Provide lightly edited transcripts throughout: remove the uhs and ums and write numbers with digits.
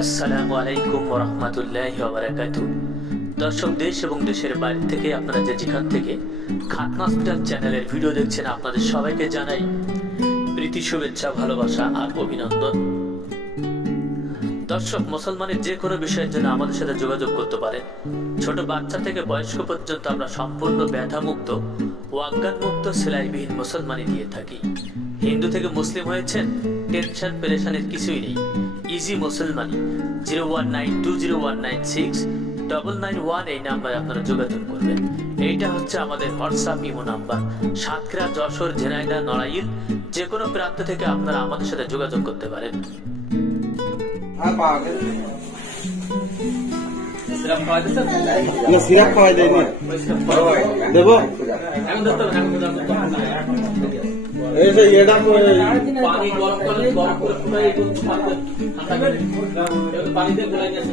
আসসালামু আলাইকুম ওয়া রাহমাতুল্লাহি ওয়া বারাকাতুহু। দর্শক, দেশ এবং দেশের বাইরে থেকে আপনারা যেখান থেকে খাতনা হসপিটাল চ্যানেলের ভিডিও দেখছেন, আপনাদের সবাইকে জানাই প্রীতি, শুভেচ্ছা, ভালোবাসা আর অভিনন্দন। দর্শক, মুসলমানের যে কোনো বিষয়ের জন্য আমাদের সাথে যোগাযোগ করতে পারেন। ছোট বাচ্চা থেকে বয়স্ক পর্যন্ত আমরা সম্পূর্ণ ব্যথামুক্ত ও অজ্ঞানমুক্ত সেলাইবিহীন মুসলমানি দিয়ে থাকি। হিন্দু থেকে মুসলিম হয়েছেন, টেনশন পেরেশানের কিছুই নেই। ইজি মুসলমানি 019201969991 এই নাম্বারে আপনারা যোগাযোগ করবেন। এইটা হচ্ছে আমাদের WhatsApp imo number. Satkhira, Jessore, Jhenaidah, Narail যে কোনো প্রান্ত থেকে আপনারা আমাদের সাথে যোগাযোগ করতে পারেন। পানি গরম করে ফুটাই পানিতে গোলাই গেছে।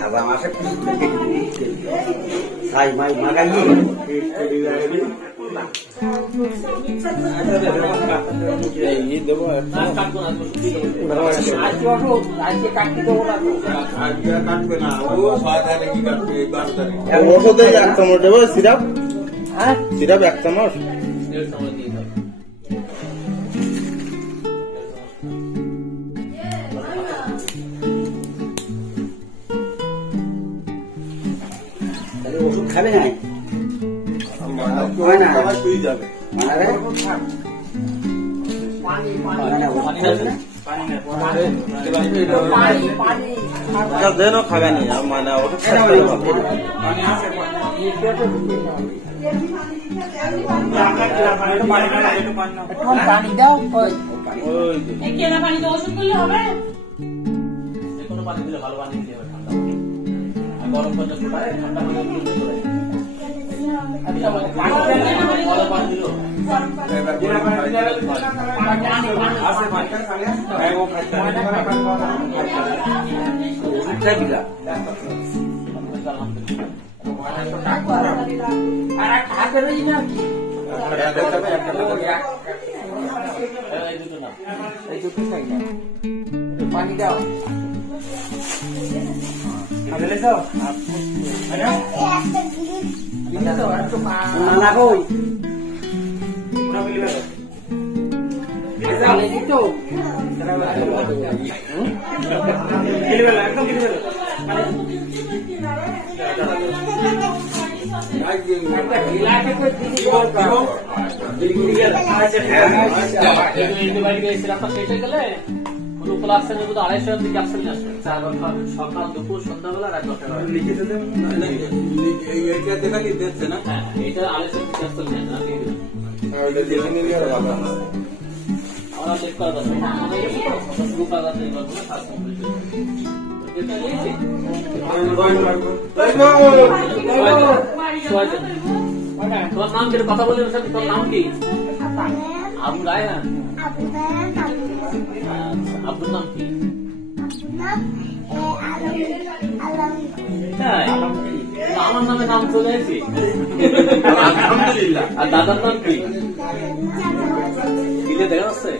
হাওয়া মাসে সাই মাই মাগাই ওষুধে 1 চামচ দেবো। সিরাপ সিরাপ 1 চামচ। ওষুধ খাবে না দেন খাবে নি মানে ওষুধ পানি দাও। পানি ওষুধ করলে হবে, যে কোনো পানি দিলে ভালো পানি দিলে হবে। ঠান্ডা পানি আর গরম পানি ফুটায়, ঠান্ডা পানি পানি দাও। সকাল, দুপুর, সন্ধ্যাবেলা, রাত 10টা বেলা দিচ্ছে না। হ্যাঁ, এটা 250 তোমার নাম কি? কথা বলে তোর নাম কি? আবু রায়হান। আব্বুর নাম কি? আমার নামে নাম চলে এসেছি। আর দাদার নাম কি? দিলে দেখা যাচ্ছে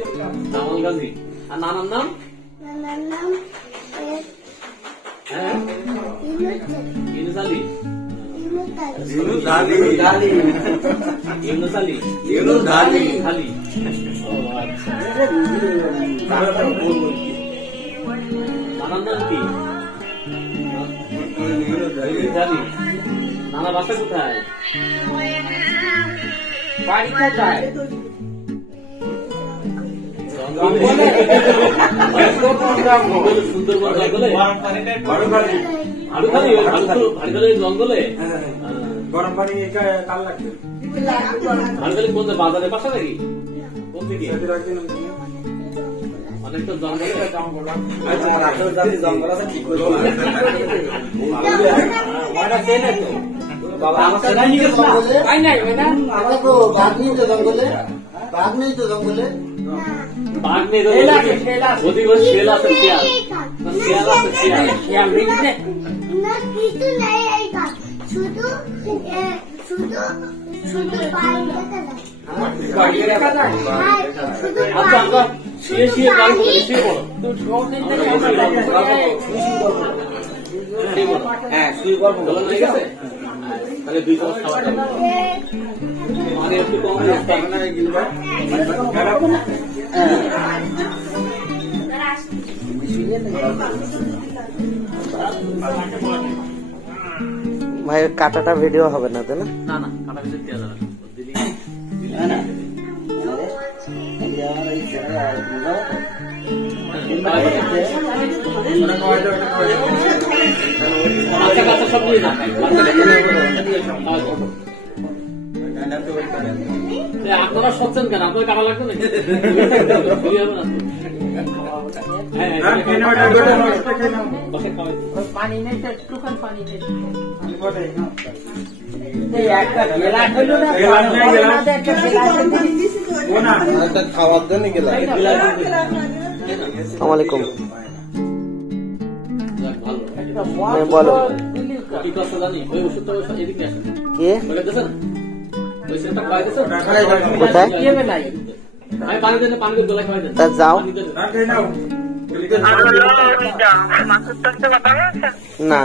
জামাল গাজী। আর নানার নাম? হ্যাঁ, ইউনুস আলী। নানার নাম কি? নানা বাসা কোথায়? বাড়ি কোথায়? সুন্দরবন জঙ্গলে। জঙ্গলে গরম পানি কাল লাগবে। ভারতখালী কোন বাজারের পাশে নাকি? কোন দিকে? অনেকটা জঙ্গলে জঙ্গল আছে ঠিক করে বাঘ নেই তো জঙ্গলে। বাঘ নেই তো ওদিকে শেল আছে, শিয়াল শিয়াল আছে, শিয়াল কিছু নেই, শুধু আচ্ছা আমরা শুয়ে শুয়ে গাল করে শুয়ে পড়ো হ্যাঁ শুয়ে গল্প বলো, ঠিক আছে তাহলে 2 চামচ খাবার দাও মানে একটু কম ভাই কাটাটা ভিডিও হবে না, তাই না? না না কাটা ভিতরে দেওয়া যাবে না। দিলি না আমার এই ছেলেরা আচ্ছা আচ্ছা সব নিয়ে যান আপনারা সচ্ছেন কেন? আপনার কাটা লাগবে না পানি নেই তো একটুখানি পানি নেই একটা গেলাস হইল না একটা গেলাস খাওয়ার জন্য গেলাম। আসসালামু আলাইকুম। ভালো বলো কি কষ্ট জানি ওই ওষুধটা এদিকে আসেন কে বলে দিয়েছেন ওই সেটা খাওয়াই দিয়েছেন কোথায়? আমি পানি দেন পানি দিয়ে দোলা খাওয়াই দেন তা যাও পানি দেন না